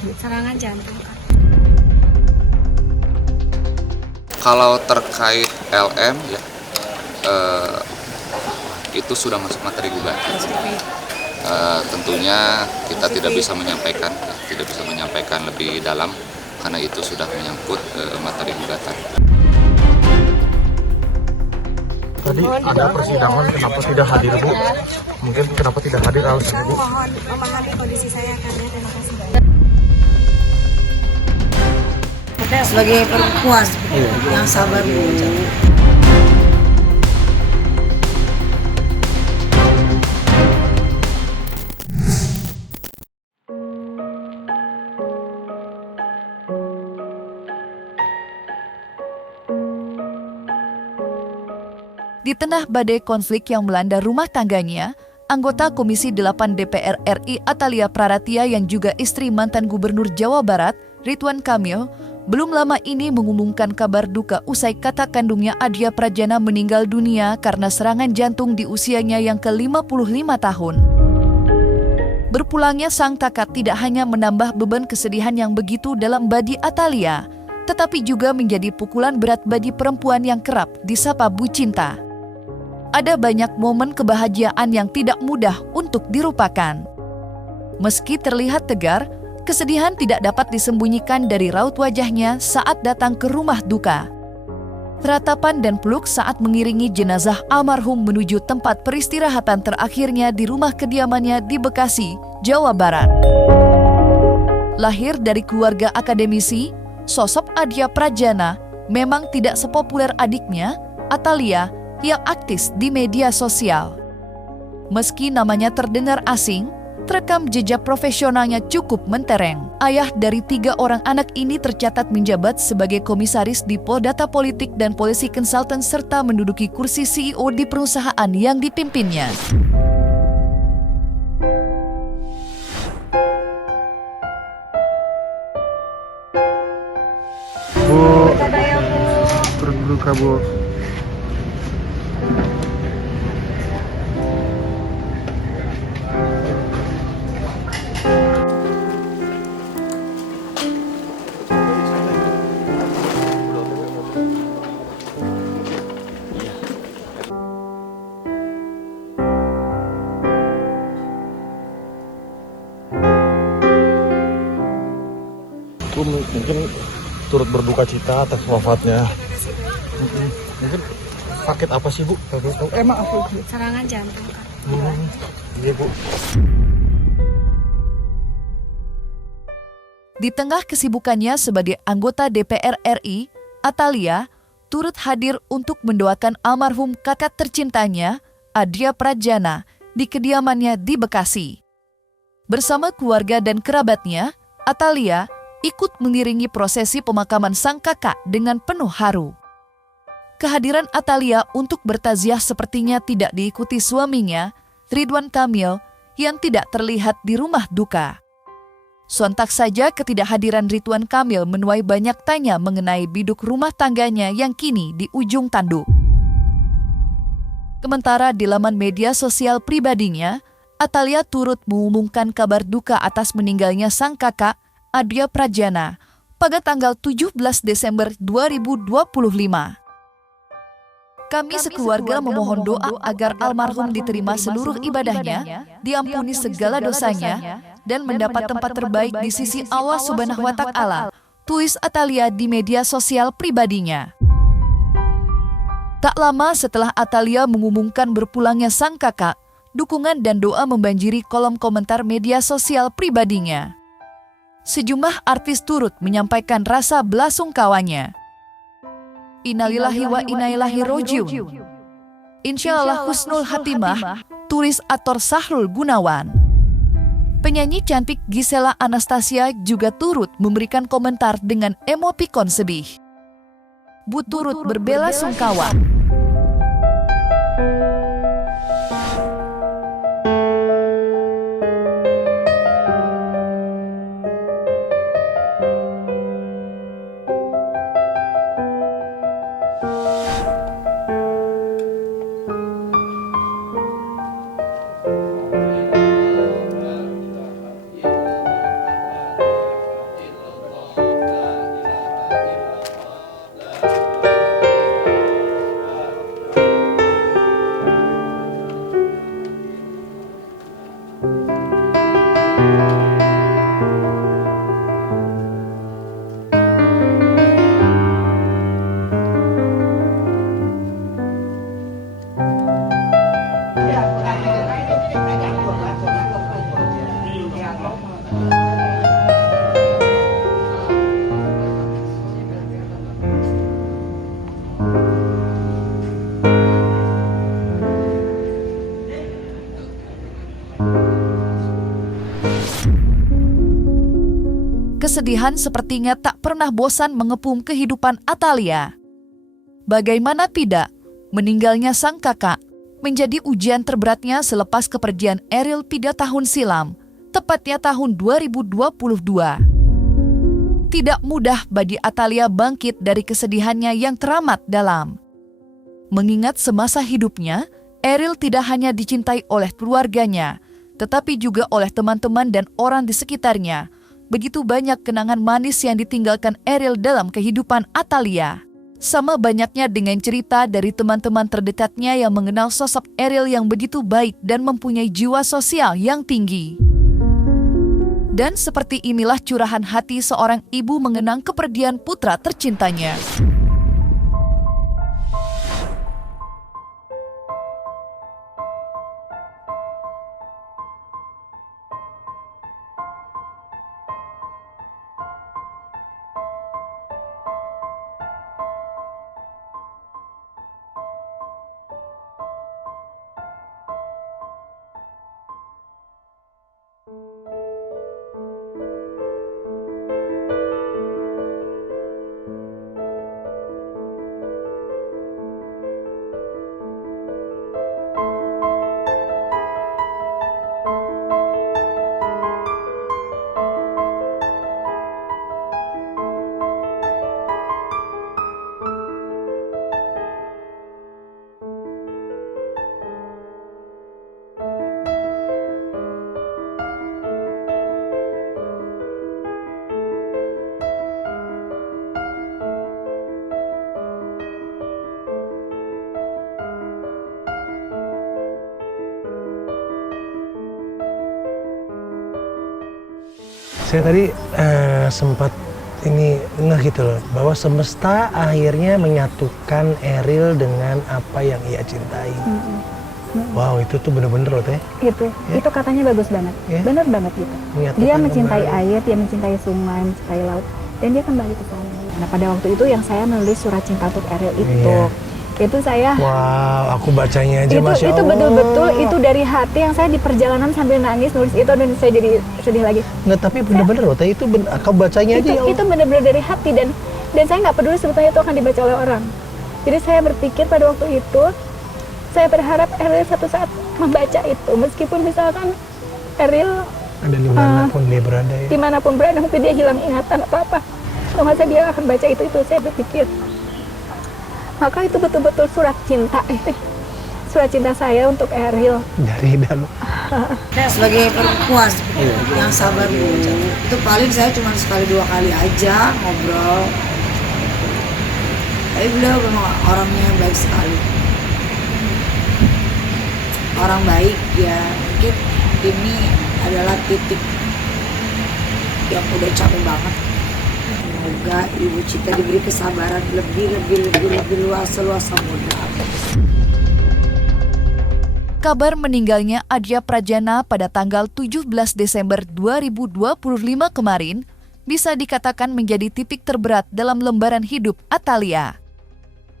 Serangan jantung. Kalau terkait LM ya itu sudah masuk materi gugatan. Tentunya kita tidak bisa menyampaikan lebih dalam karena itu sudah menyangkut materi gugatan. Tadi ada persidangan, kenapa tidak hadir Bu? Mungkin kenapa tidak hadir alasan Bu? Mohon memahami kondisi saya karena terima kasih. Sebagai perempuan yang sabar Bu. Di tengah badai konflik yang melanda rumah tangganya, anggota Komisi 8 DPR RI Atalia Praratia yang juga istri mantan Gubernur Jawa Barat, Ridwan Kamil, belum lama ini mengumumkan kabar duka usai kakak kandungnya Adia Prajana meninggal dunia karena serangan jantung di usianya yang ke-55 tahun. Berpulangnya sang kakak tidak hanya menambah beban kesedihan yang begitu dalam badi Atalia, tetapi juga menjadi pukulan berat bagi perempuan yang kerap disapa Bu Cinta. Ada banyak momen kebahagiaan yang tidak mudah untuk dilupakan. Meski terlihat tegar, kesedihan tidak dapat disembunyikan dari raut wajahnya saat datang ke rumah duka. Ratapan dan peluk saat mengiringi jenazah almarhum menuju tempat peristirahatan terakhirnya di rumah kediamannya di Bekasi, Jawa Barat. Lahir dari keluarga akademisi, sosok Adia Prajana memang tidak sepopuler adiknya, Atalia, yang aktif di media sosial. Meski namanya terdengar asing, terekam jejak profesionalnya cukup mentereng. Ayah dari 3 orang anak ini tercatat menjabat sebagai komisaris di Poldata Politik dan Polisi Konsultan serta menduduki kursi CEO di perusahaan yang dipimpinnya. Bu, berduka Bu. Bu, mungkin turut berduka cita atas wafatnya. Mungkin sakit apa sih Bu? Maaf Bu. Serangan jantung. Iya Bu. Di tengah kesibukannya sebagai anggota DPR RI, Atalia turut hadir untuk mendoakan almarhum kakak tercintanya, Adia Prajana, di kediamannya di Bekasi. Bersama keluarga dan kerabatnya, Atalia ikut mengiringi prosesi pemakaman sang kakak dengan penuh haru. Kehadiran Atalia untuk bertaziah sepertinya tidak diikuti suaminya, Ridwan Kamil, yang tidak terlihat di rumah duka. Sontak saja ketidakhadiran Ridwan Kamil menuai banyak tanya mengenai biduk rumah tangganya yang kini di ujung tanduk. Sementara di laman media sosial pribadinya, Atalia turut mengumumkan kabar duka atas meninggalnya sang kakak, Adia Prajana, pada tanggal 17 Desember 2025. Kami sekeluarga memohon doa agar almarhum diterima seluruh ibadahnya, diampuni segala dosanya, dan mendapat tempat terbaik di sisi Allah Subhanahu wa Ta'ala, tulis Atalia di media sosial pribadinya. Tak lama setelah Atalia mengumumkan berpulangnya sang kakak, dukungan dan doa membanjiri kolom komentar media sosial pribadinya. Sejumlah artis turut menyampaikan rasa belasungkawanya. Innalillahi wa inna ilaihi rajiun. Insyaallah husnul hatimah, tulis aktor Sahrul Gunawan. Penyanyi cantik Gisela Anastasia juga turut memberikan komentar dengan emotikon sedih. Bu turut berbelasungkawa. Kesedihan sepertinya tak pernah bosan mengepung kehidupan Atalia. Bagaimana tidak, meninggalnya sang kakak menjadi ujian terberatnya selepas kepergian Eril 3 tahun silam, tepatnya tahun 2022. Tidak mudah bagi Atalia bangkit dari kesedihannya yang teramat dalam. Mengingat semasa hidupnya, Eril tidak hanya dicintai oleh keluarganya, tetapi juga oleh teman-teman dan orang di sekitarnya. Begitu banyak kenangan manis yang ditinggalkan Eril dalam kehidupan Atalia. Sama banyaknya dengan cerita dari teman-teman terdekatnya yang mengenal sosok Eril yang begitu baik dan mempunyai jiwa sosial yang tinggi. Dan seperti inilah curahan hati seorang ibu mengenang kepergian putra tercintanya. Saya tadi sempat ini ngeh gitu loh, bahwa semesta akhirnya menyatukan Eril dengan apa yang ia cintai. Wow, itu tuh bener-bener loh Teh. Itu katanya bagus banget, bener banget gitu. Menyatukan Dia mencintai kembali. air, dia mencintai sungai, mencintai laut, dan dia kembali ke sana. Nah pada waktu itu yang saya menulis surat cinta untuk Eril itu saya. Wow, aku bacanya aja Masya itu Allah. betul-betul itu dari hati yang saya di perjalanan sambil nangis nulis itu dan saya jadi sedih lagi. Nggak, tapi bener-bener loh Teh, itu aku bacanya aja ya Allah. Itu benar-benar dari hati dan saya nggak peduli sebetulnya itu akan dibaca oleh orang. Jadi saya berpikir pada waktu itu saya berharap Eril satu saat membaca itu, meskipun misalkan Eril Ada dimanapun dia berada ya. dimanapun berada, mungkin dia hilang ingatan atau apa, kalau masa dia akan baca itu saya berpikir. Maka itu betul-betul surat cinta saya untuk Eril. Dari dalam. Sebagai perempuan yang sabar Bu, itu paling saya cuma sekali 2 kali aja ngobrol. Tapi beliau memang orangnya baik sekali. Orang baik ya, mungkin ini adalah titik yang udah capek banget. Semoga Ibu Cita diberi kesabaran lebih luas muda. Kabar meninggalnya Adria Prajana pada tanggal 17 Desember 2025 kemarin bisa dikatakan menjadi titik terberat dalam lembaran hidup Atalia.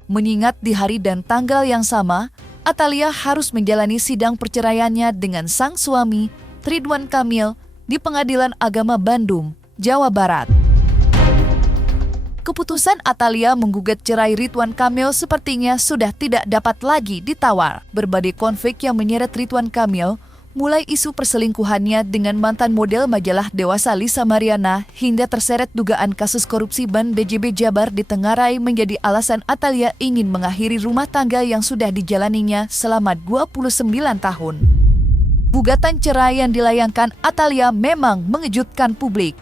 Mengingat di hari dan tanggal yang sama, Atalia harus menjalani sidang perceraiannya dengan sang suami, Ridwan Kamil, di Pengadilan Agama Bandung, Jawa Barat. Keputusan Atalia menggugat cerai Ridwan Kamil sepertinya sudah tidak dapat lagi ditawar. Berbagai konflik yang menyeret Ridwan Kamil, mulai isu perselingkuhannya dengan mantan model majalah Dewasa Lisa Mariana hingga terseret dugaan kasus korupsi Ban BJB Jabar di Tenggarai menjadi alasan Atalia ingin mengakhiri rumah tangga yang sudah dijalaninya selama 29 tahun. Gugatan cerai yang dilayangkan Atalia memang mengejutkan publik.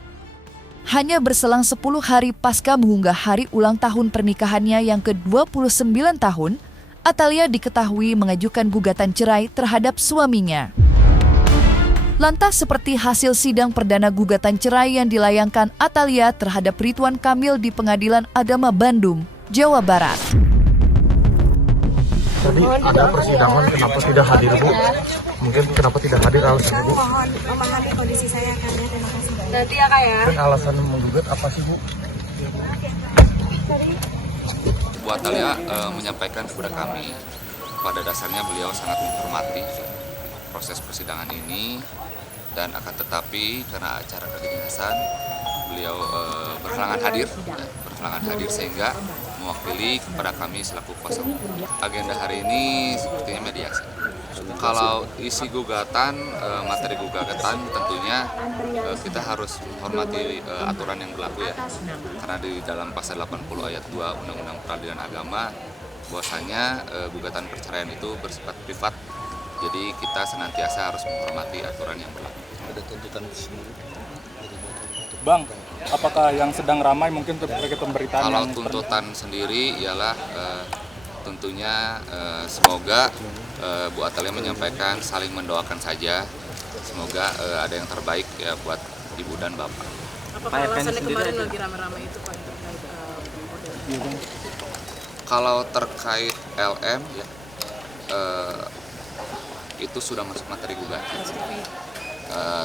Hanya berselang 10 hari pasca mengunggah hari ulang tahun pernikahannya yang ke-29 tahun, Atalia diketahui mengajukan gugatan cerai terhadap suaminya. Lantas seperti hasil sidang perdana gugatan cerai yang dilayangkan Atalia terhadap Ridwan Kamil di Pengadilan Agama Bandung, Jawa Barat. Tadi ada persidangan, kenapa tidak hadir Bu? Mungkin kenapa tidak hadir alasannya Bu? Mohon memahami kondisi saya karena terima kasih. Nanti ya Kak ya. Kan alasan menggugat apa sih Bu? Bu Atalia menyampaikan kepada kami, pada dasarnya beliau sangat menghormati proses persidangan ini, dan akan tetapi karena acara kedinasan beliau berhalangan hadir sehingga mewakili kepada kami selaku kuasa hukum. Agenda hari ini sepertinya mediasi. Kalau isi gugatan, materi gugatan tentunya kita harus menghormati aturan yang berlaku ya. Karena di dalam pasal 80 ayat 2 Undang-Undang Peradilan Agama bahwasanya gugatan perceraian itu bersifat privat. Jadi kita senantiasa harus menghormati aturan yang berlaku. Ada tuntutan Bang, apakah yang sedang ramai mungkin terkait pemberitaan? Kalau tuntutan sendiri ialah tentunya semoga Bu Atalia menyampaikan saling mendoakan saja. Semoga ada yang terbaik ya buat ibu dan bapak. Apakah alasannya kemarin lagi rame-rame itu Pak terkait model? Kalau terkait LM ya itu sudah masuk materi gugatan.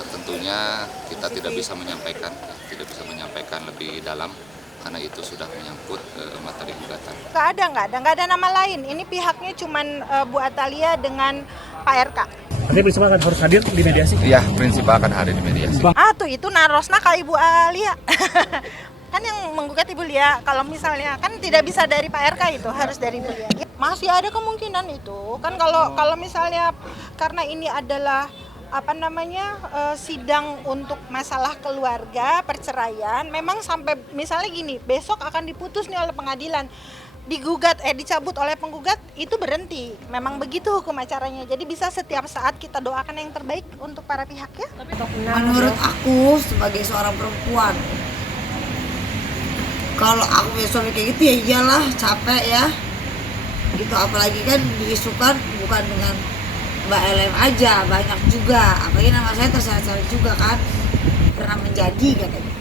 Tentunya kita tidak bisa menyampaikan lebih dalam karena itu sudah menyangkut materi gugatan. Nggak ada nama lain. Ini pihaknya cuman Bu Atalia dengan Pak RK. Nanti prinsipal akan harus hadir di mediasi? Iya, prinsipal akan hadir di mediasi. Itu narosna ke Ibu Alia. Kan yang menggugat Ibu Lia, kalau misalnya kan tidak bisa dari Pak RK, itu harus dari Ibu Lia. Masih ada kemungkinan itu. Kan kalau misalnya karena ini adalah sidang untuk masalah keluarga, perceraian, memang sampai misalnya gini, besok akan diputus nih oleh pengadilan, dicabut oleh penggugat, itu berhenti. Memang begitu hukum acaranya. Jadi bisa setiap saat kita doakan yang terbaik untuk para pihak ya. Menurut aku sebagai seorang perempuan, kalau aku punya suami kayak gitu ya iyalah capek ya. Gitu, apalagi kan diisukan bukan dengan Mbak LM aja, banyak juga. Apalagi nama saya terseret-seret juga kan, pernah menjadi katanya.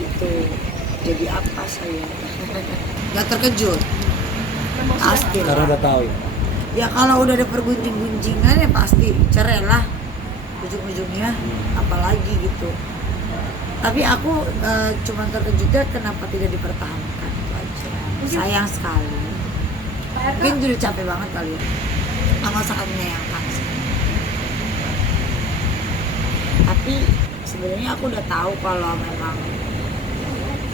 Itu jadi apa saya? Gak terkejut. Pasti. Karena udah tahu ya. Ya kalau udah ada pergunjing-gunjingan ya pasti cerai lah ujung-ujungnya, apalagi gitu. Tapi aku cuma terkejutnya kenapa tidak dipertahankan itu aja. Sayang sekali. Mungkin udah capek banget kali ya. Mama sangat menyayangkan sih. Tapi sebenarnya aku udah tahu kalau memang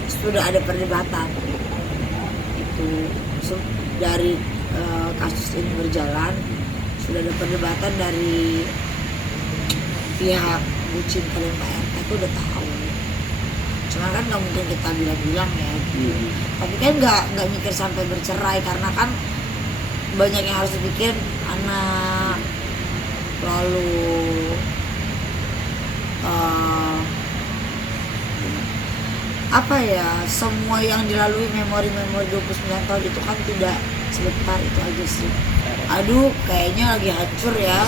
sudah ada perdebatan itu dari kasus ini berjalan, sudah ada perdebatan dari pihak Bu Cinta dan Pak RK, itu udah tahu. Cuma kan nggak mungkin kita bilang-bilang ya. Tapi kan nggak mikir sampai bercerai karena kan banyak yang harus dipikir, anak, lalu semua yang dilalui memori-memori 29 tahun itu kan tidak sebentar, itu aja sih. Aduh, kayaknya lagi hancur ya.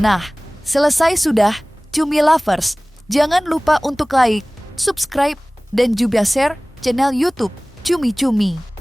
Nah, selesai sudah Cumi Lovers. Jangan lupa untuk like, subscribe, dan juga share channel YouTube Cumi Cumi.